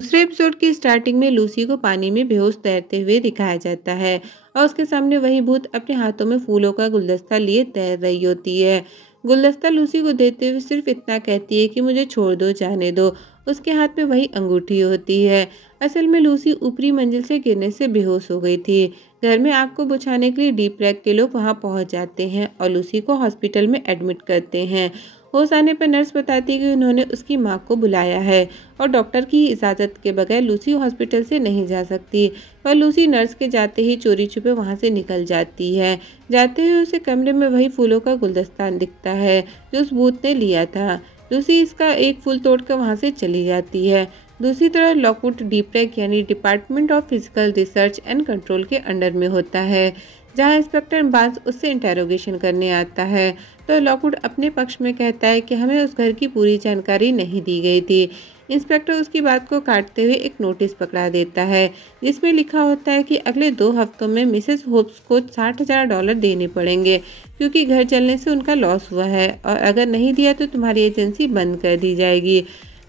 दूसरे एपिसोड की स्टार्टिंग में लूसी को पानी में बेहोश तैरते हुए दिखाया जाता है और उसके सामने वही भूत अपने हाथों में फूलों का गुलदस्ता लिए तैर रही होती है। गुलदस्ता लूसी को देते हुए सिर्फ इतना कहती है कि मुझे छोड़ दो, जाने दो। उसके हाथ में वही अंगूठी होती है। असल में लूसी ऊपरी मंजिल से गिरने से बेहोश हो गई थी। घर में आग को बुझाने के लिए डीप ब्लैक के लोग वहां पहुंच जाते हैं और लूसी को हॉस्पिटल में एडमिट करते हैं। होश आने पर नर्स बताती है कि उन्होंने उसकी मां को बुलाया है और डॉक्टर की इजाज़त के बगैर लूसी हॉस्पिटल से नहीं जा सकती। पर लूसी नर्स के जाते ही चोरी छुपे वहां से निकल जाती है। जाते हुए उसे कमरे में वही फूलों का गुलदस्ता दिखता है जो उस भूत ने लिया था। लूसी इसका एक फूल तोड़कर वहां से चली जाती है। दूसरी तरफ लॉकवुड डीपटेक यानी department of physical research and control के अंडर में होता है, जहां इंस्पेक्टर बांस उससे इंटेरोगेशन करने आता है। तो लॉकवुड अपने पक्ष में कहता है कि हमें उस घर की पूरी जानकारी नहीं दी गई थी। इंस्पेक्टर उसकी बात को काटते हुए एक नोटिस पकड़ा देता है जिसमें लिखा होता है कि अगले 2 हफ्तों में मिसेस होप्स को $60,000 देने पड़ेंगे क्योंकि घर जलने से उनका लॉस हुआ है और अगर नहीं दिया तो तुम्हारी एजेंसी बंद कर दी जाएगी।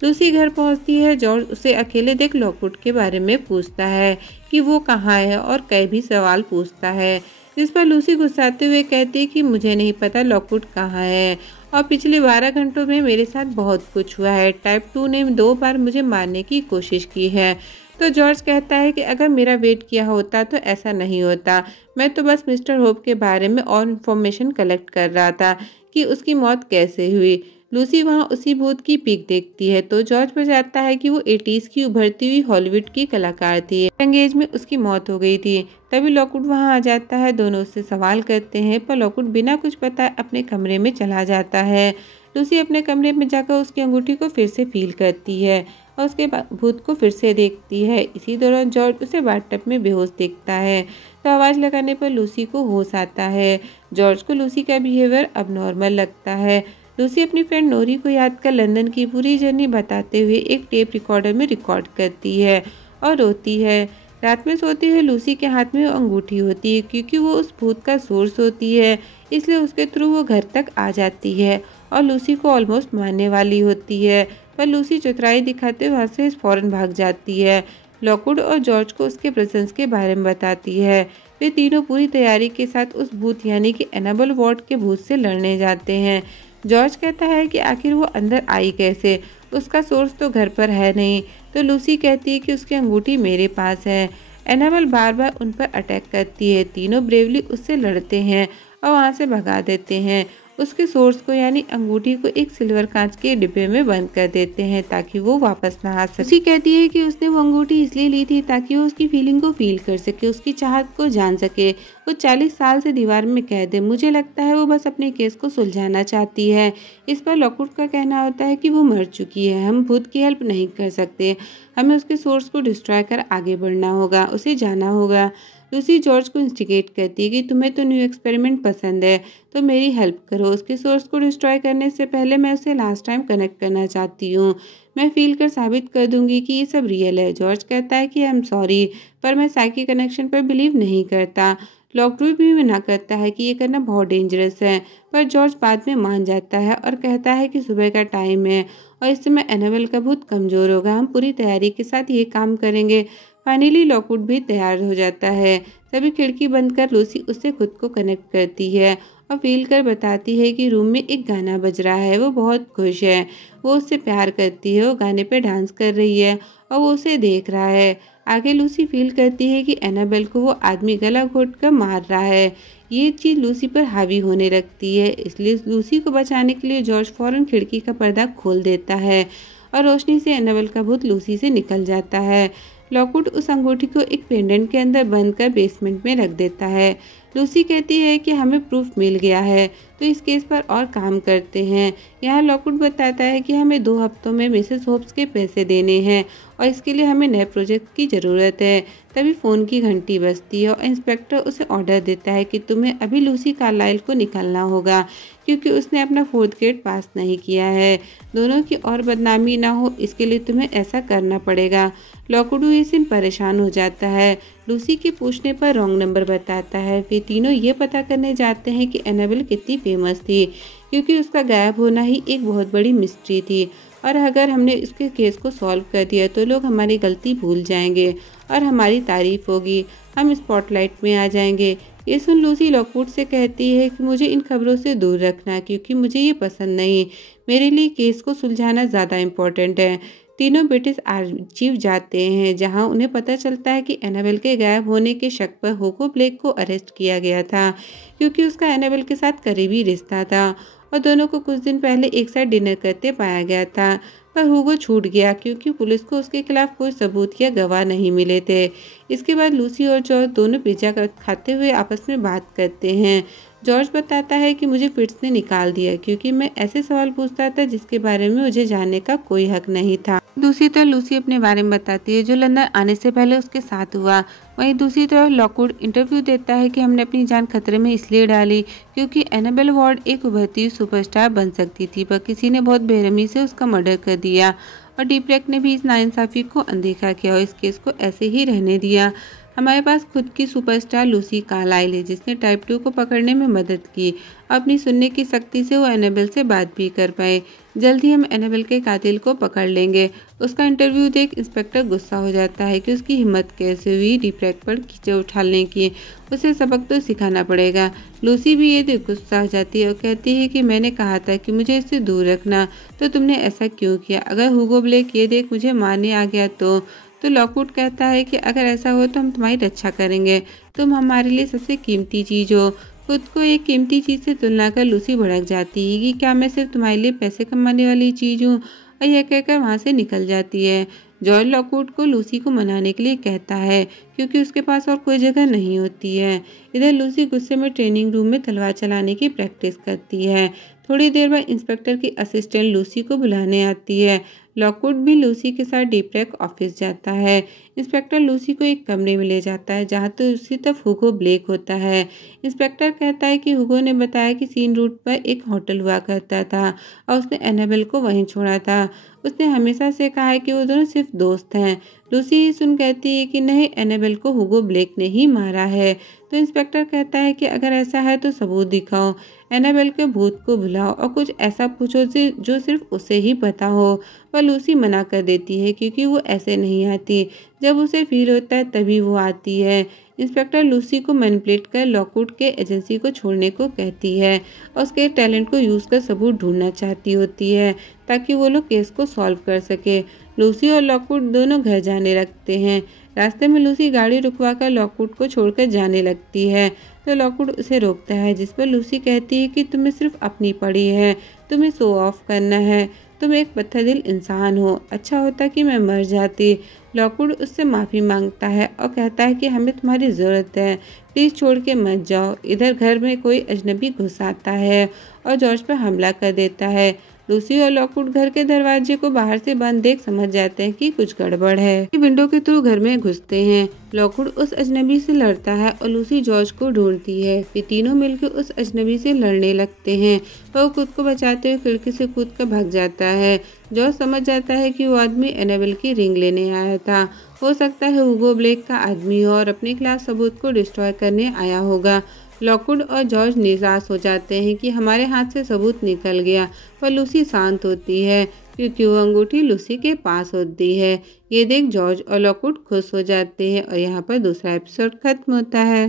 लूसी घर पहुंचती है। जॉर्ज उसे अकेले देख लॉकवुड के बारे में पूछता है कि वो कहाँ है और कई भी सवाल पूछता है, जिस पर लूसी गुस्साते हुए कहती है कि मुझे नहीं पता लॉकवुड कहाँ है और पिछले 12 घंटों में मेरे साथ बहुत कुछ हुआ है। टाइप 2 ने 2 बार मुझे मारने की कोशिश की है। तो जॉर्ज कहता है कि अगर मेरा वेट किया होता तो ऐसा नहीं होता। मैं तो बस मिस्टर होप के बारे में और इन्फॉर्मेशन कलेक्ट कर रहा था कि उसकी मौत कैसे हुई। लूसी वहां उसी भूत की पिक देखती है तो जॉर्ज बताता है कि वो 80s की उभरती हुई हॉलीवुड की कलाकार थी। यंग एज में उसकी मौत हो गई थी। तभी लॉकवुड वहां आ जाता है। दोनों उससे सवाल करते हैं पर लॉकवुड बिना कुछ बताए अपने कमरे में चला जाता है। लूसी अपने कमरे में जाकर उसकी अंगूठी को फिर से फील करती है और उसके भूत को फिर से देखती है। इसी दौरान जॉर्ज उसे बाथटब में बेहोश देखता है तो आवाज़ लगाने पर लूसी को होश आता है। जॉर्ज को लूसी का बिहेवियर अब नॉर्मल लगता है। लूसी अपनी फ्रेंड नोरी को याद कर लंदन की पूरी जर्नी बताते हुए एक टेप रिकॉर्डर में रिकॉर्ड करती है और रोती है। रात में सोते हुए लूसी के हाथ में अंगूठी होती है क्योंकि वो उस भूत का सोर्स होती है, इसलिए उसके थ्रू वो घर तक आ जाती है और लूसी को ऑलमोस्ट मारने वाली होती है। पर लूसी चतुराई दिखाते हुए वहाँ से फौरन भाग जाती है। लॉकवुड और जॉर्ज को उसके प्रेजेंस के बारे में बताती है। वे तीनों पूरी तैयारी के साथ उस भूत यानी कि एनाबेल वॉर्ड के भूत से लड़ने जाते हैं। जॉर्ज कहता है कि आखिर वो अंदर आई कैसे, उसका सोर्स तो घर पर है नहीं। तो लूसी कहती है कि उसकी अंगूठी मेरे पास है। एनाबेल बार बार उन पर अटैक करती है। तीनों ब्रेवली उससे लड़ते हैं और वहाँ से भगा देते हैं। उसके सोर्स को यानी अंगूठी को एक सिल्वर कांच के डिब्बे में बंद कर देते हैं ताकि वो वापस ना आ सके। लूसी कहती है कि उसने वो अंगूठी इसलिए ली थी ताकि वो उसकी फीलिंग को फील कर सके, उसकी चाहत को जान सके। वो 40 साल से दीवार में कैद है। मुझे लगता है वो बस अपने केस को सुलझाना चाहती है। इस पर लॉकवुड का कहना होता है कि वो मर चुकी है, हम भूत की हेल्प नहीं कर सकते। हमें उसके सोर्स को डिस्ट्रॉय कर आगे बढ़ना होगा, उसे जाना होगा। लूसी जॉर्ज को इंस्टिगेट करती है कि तुम्हें तो न्यू एक्सपेरिमेंट पसंद है तो मेरी हेल्प करो। उसके सोर्स को डिस्ट्रॉय करने से पहले मैं उसे लास्ट टाइम कनेक्ट करना चाहती हूँ। मैं फील कर साबित कर दूंगी कि ये सब रियल है। जॉर्ज कहता है कि आई एम सॉरी पर मैं साइकी कनेक्शन पर बिलीव नहीं करता। लॉकवुड भी मना करता है कि ये करना बहुत डेंजरस है, पर जॉर्ज बाद में मान जाता है और कहता है कि सुबह का टाइम है और इस समय एनाबेल का भूत कमजोर होगा, हम पूरी तैयारी के साथ ये काम करेंगे। फाइनली लॉकवुड भी तैयार हो जाता है। तभी खिड़की बंद कर लूसी उससे खुद को कनेक्ट करती है और फील कर बताती है कि रूम में एक गाना बज रहा है। वो बहुत खुश है, वो उससे प्यार करती है, वो गाने पे डांस कर रही है और वो उसे देख रहा है। आगे लूसी फील करती है कि एनाबेल को वो आदमी गला घोट कर मार रहा है। ये चीज़ लूसी पर हावी होने लगती है, इसलिए लूसी को बचाने के लिए जॉर्ज फौरन खिड़की का पर्दा खोल देता है और रोशनी से एनाबेल का भूत लूसी से निकल जाता है। लॉकवुड उस अंगूठी को एक पेंडेंट के अंदर बंद कर बेसमेंट में रख देता है। लूसी कहती है कि हमें प्रूफ मिल गया है तो इस केस पर और काम करते हैं। यहाँ लॉकवुड बताता है कि हमें 2 हफ्तों में मिसेस होप्स के पैसे देने हैं और इसके लिए हमें नए प्रोजेक्ट की ज़रूरत है। तभी फ़ोन की घंटी बजती है और इंस्पेक्टर उसे ऑर्डर देता है कि तुम्हें अभी लूसी कार्लाइल को निकलना होगा क्योंकि उसने अपना 4th ग्रेड पास नहीं किया है। दोनों की और बदनामी ना हो इसके लिए तुम्हें ऐसा करना पड़ेगा। लॉकवुड इस दिन परेशान हो जाता है। लूसी के पूछने पर रॉन्ग नंबर बताता है। वे तीनों ये पता करने जाते हैं कि एनाबेल कितनी फेमस थी क्योंकि उसका गायब होना ही एक बहुत बड़ी मिस्ट्री थी और अगर हमने इसके केस को सॉल्व कर दिया तो लोग हमारी गलती भूल जाएंगे और हमारी तारीफ होगी, हम स्पॉटलाइट में आ जाएंगे। ये सुन लूसी लॉकवुड से कहती है कि मुझे इन खबरों से दूर रखना, क्योंकि मुझे ये पसंद नहीं। मेरे लिए केस को सुलझाना ज़्यादा इम्पोर्टेंट है। तीनों ब्रिटिश आर्चीव जाते हैं, जहां उन्हें पता चलता है कि एनाबेल के गायब होने के शक पर हुगो ब्लेक को अरेस्ट किया गया था, क्योंकि उसका एनाबेल के साथ करीबी रिश्ता था और दोनों को कुछ दिन पहले एक साथ डिनर करते पाया गया था। पर हुगो छूट गया क्योंकि पुलिस को उसके खिलाफ कोई सबूत या गवाह नहीं मिले थे। इसके बाद लूसी और जॉर्ज दोनों पिज्जा खाते हुए आपस में बात करते हैं। जॉर्ज बताता है कि मुझे फिट्स ने निकाल दिया क्योंकि मैं ऐसे सवाल पूछता था जिसके बारे में मुझे जानने का कोई हक नहीं था। दूसरी तरफ लूसी अपने बारे में बताती है जो लंदन आने से पहले उसके साथ हुआ। वहीं दूसरी तरफ लॉकवुड इंटरव्यू देता है कि हमने अपनी जान खतरे में इसलिए डाली क्योंकि एनाबेल वार्ड एक उभरती सुपरस्टार बन सकती थी, पर किसी ने बहुत बेरहमी से उसका मर्डर कर दिया और डीप्रेक ने भी इस नाइंसाफी को अनदेखा किया और इस केस को ऐसे ही रहने दिया। हमारे पास खुद की सुपरस्टार लूसी कार्लाइल है, जिसने टाइप 2 को पकड़ने में मदद की। अपनी सुनने की शक्ति से वो एनाबेल से बात भी कर पाए। जल्द ही हम एनाबेल के कातिल को पकड़ लेंगे। उसका इंटरव्यू देख इंस्पेक्टर गुस्सा हो जाता है कि उसकी हिम्मत कैसे हुई डीप्रेक पर कीचड़ उछालने की। उसे सबक तो सिखाना पड़ेगा। लूसी भी ये देख गुस्सा हो जाती है और कहती है कि मैंने कहा था कि मुझे इससे दूर रखना, तो तुमने ऐसा क्यों किया? अगर हुगो ब्लेक ये देख मुझे मारने आ गया तो लॉकवुड कहता है कि अगर ऐसा हो तो हम तुम्हारी रक्षा करेंगे। तुम हमारे लिए सबसे कीमती चीज हो। खुद को एक कीमती चीज से तुलना कर लूसी भड़क जाती है कि क्या मैं सिर्फ तुम्हारे लिए पैसे कमाने वाली चीज हूँ, और यह कहकर वहां से निकल जाती है। जॉर्ज लॉकवुड को लूसी को मनाने के लिए कहता है क्योंकि उसके पास और कोई जगह नहीं होती है। इधर लूसी गुस्से में ट्रेनिंग रूम में तलवार चलाने की प्रैक्टिस करती है। थोड़ी देर बाद इंस्पेक्टर की असिस्टेंट लूसी को बुलाने आती है। लॉकवुड भी लूसी के साथ डीप्रेक ऑफिस जाता है। इंस्पेक्टर लूसी को एक कमरे में ले जाता है जहाँ तो उसी तरफ हुगो ब्लेक होता है। इंस्पेक्टर कहता है कि हुगो ने बताया कि सीन रूट पर एक होटल हुआ करता था और उसने एनाबेल को वहीं छोड़ा था। उसने हमेशा से कहा है कि वो दोनों सिर्फ दोस्त हैं। लूसी ही सुन कहती है कि नहीं, एनाबेल को हुगो ब्लेक ने ही मारा है। तो इंस्पेक्टर कहता है कि अगर ऐसा है तो सबूत दिखाओ, एनाबेल के भूत को बुलाओ और कुछ ऐसा पूछो जो सिर्फ उसे ही पता हो। पर लूसी मना कर देती है क्योंकि वो ऐसे नहीं आती। जब उसे फील होता है तभी वो आती है। इंस्पेक्टर लूसी को मैनिपुलेट कर लॉकवुड के एजेंसी को छोड़ने को कहती है और उसके टैलेंट को यूज कर सबूत ढूंढना चाहती होती है ताकि वो लोग केस को सॉल्व कर सके। लूसी और लॉकवुड दोनों घर जाने लगते हैं। रास्ते में लूसी गाड़ी रुकवाकर लॉकवुड को छोड़कर जाने लगती है तो लॉकवुड उसे रोकता है, जिस पर लूसी कहती है कि तुम्हें सिर्फ अपनी पड़ी है, तुम्हें शो ऑफ करना है, तुम एक पत्थर दिल इंसान हो, अच्छा होता कि मैं मर जाती। लॉकवुड उससे माफ़ी मांगता है और कहता है कि हमें तुम्हारी ज़रूरत है, प्लीज़ छोड़ के मत जाओ। इधर घर में कोई अजनबी घुस आता है और जॉर्ज पर हमला कर देता है। लूसी और लॉकवुड घर के दरवाजे को बाहर से बंद देख समझ जाते हैं कि कुछ गड़बड़ है। विंडो के थ्रू घर में घुसते हैं। लॉकवुड उस अजनबी से लड़ता है और लूसी जॉर्ज को ढूंढती है। वे तीनों मिलकर उस अजनबी से लड़ने लगते हैं। वो खुद को बचाते हुए खिड़की से कूद कर भाग जाता है। जॉर्ज समझ जाता है कि वो आदमी एनाबेल की रिंग लेने आया था। हो सकता है हुगो ब्लेक का आदमी हो और अपने खिलाफ सबूत को डिस्ट्रॉय करने आया होगा। लॉकवुड और जॉर्ज निराश हो जाते हैं कि हमारे हाथ से सबूत निकल गया, पर लूसी शांत होती है क्योंकि वो अंगूठी लूसी के पास होती है। ये देख जॉर्ज और लॉकवुड खुश हो जाते हैं और यहाँ पर दूसरा एपिसोड खत्म होता है।